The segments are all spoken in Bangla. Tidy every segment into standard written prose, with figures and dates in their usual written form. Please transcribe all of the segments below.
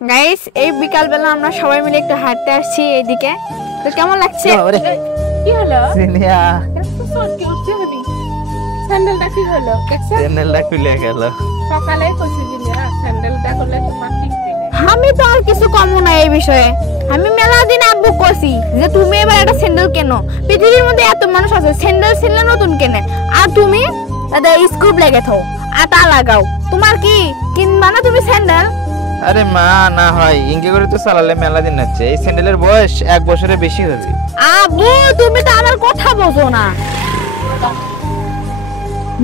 গাইস এই বিকাল বেলা আমরা সবাই মিলে একটু হাঁটতে আসছি এইদিকে। তো কেমন লাগছে? কি হলো সিনিয়া এত সর কি উঠছে আমি স্যান্ডেলটা কি হলো স্যান্ডেলটা খুলে গেল। সকালে কইছিলি না স্যান্ডেলটা করলে তোমার ঠিক নেই। আমি তো আর কিছু কম না এই বিষয়ে। আমি মেলা দিন আব্বু কইছি যে তুমি এবার একটা স্যান্ডেল কেনো, পৃথিবীর মধ্যে এত মানুষ আছে স্যান্ডেল ছিললে নতুন কেনে, আর তুমি দাদা স্ক্রু লেগে থাও আটা লাগাও। তোমার কি কিনবা না তুমি স্যান্ডেল? আরে মা না হয় ইনকে করে তো চালালে মেলা দিন হচ্ছে, এই স্যান্ডেলের বয়স 1 বছরের বেশি হবে। আব্বু তুমি তো আমার কথা বোঝো না।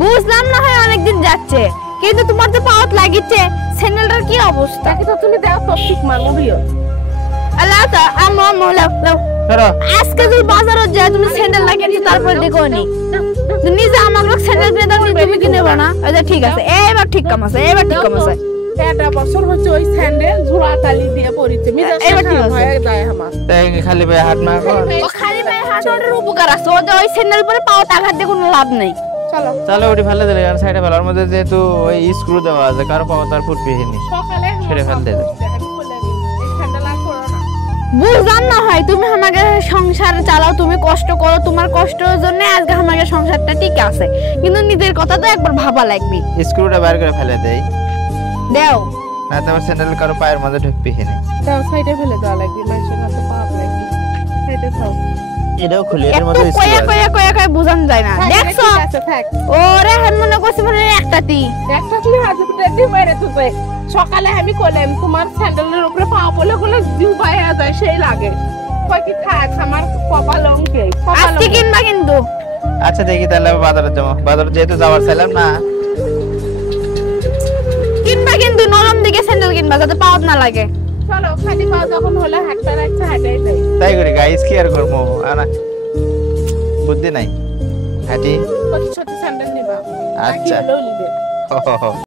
বুঝলাম না হয় অনেকদিন যাচ্ছে, কিন্তু তোমার তো পাওয়াত লাগিচ্ছে স্যান্ডেলটার কি অবস্থা? তাকে তো তুমি দাও তো ঠিক মারবো বিও আল্লাহ তা আম্মু লাও ধরো আজকে তুই বাজারে যা তুমি স্যান্ডেল লাগিয়েছি তারপর দেখো নি নিজে আমাকে স্যান্ডেল কিনে দাও, তুমি কিনে না? আচ্ছা ঠিক আছে, এবার ঠিক কাম আছে, এবার ঠিক কাম আছে। এটা বছর হচ্ছে ওই স্যান্ডেল ঝুড়া তালি দিয়ে পরিছে মিজা এবার ঠিক আছে। হয়ে যায় আমার তাই খালি ভাই হাত না কর। ও খালি পায়ে হাঁটার উপকার আছে, ওই স্যান্ডেল পরে পাও টাকা দিয়ে কোনো লাভ নেই। চলো চলো ওটি ফেলে দিলে কারণ সাইডে ফেলার মধ্যে যেহেতু ওই স্ক্রু দেওয়া আছে কারো পাওয়া তার ফুটবে নি সকালে ছেড়ে ফেল দে। এই স্যান্ডেল আর করো না। বুঝলাম না হয় তুমি আমাকে সংসার চালাও, তুমি কষ্ট করো, তোমার কষ্টের জন্য আজকে আমাকে সংসারটা ঠিক আছে, কিন্তু নিজের কথা তো একবার ভাবা লাগবে। স্ক্রুটা বাইর করে ফেলে দেই, দেও না তো আমার স্যান্ডেল কারো পায়ের মধ্যে ঢুকবে নি। দাও সাইডে ফেলে দেওয়া লাগবে, মানুষের হাতে পাপ লাগবে সাইডে দাও। এটাও খুলে এর একটু মধ্যে স্ক্রু কয়া আছে। কয়া কয়া কয়া বুঝান যায় না, দেখছো? ঠিক আছে থাক ওরে হান মনে করছি মানে একটাতি একটা তুমি হাজবেন্ড দিয়ে মেরে তুই সকালে আমি কইলাম তোমার স্যান্ডেলের উপরে পা পড়লে কোনো জিউ পায়া যায় সেই লাগে কই কি থাক আমার কপাল অঙ্কে আজকে কিনবা কিন্তু। আচ্ছা দেখি তাহলে বাজারে যাবো, বাজারে যেহেতু যাওয়ার ছিলাম না। কিনবা কিন্তু নরম দিকে স্যান্ডেল কিনবা যাতে পাওয়াত না লাগে। চলো খালি পা যখন হলে হাঁটতে রাখতে হাঁটাই যাই তাই করি গাইস, কি আর করবো না বুদ্ধি নাই হাঁটি। ছোট স্যান্ডেল নিবা আচ্ছা। নিবে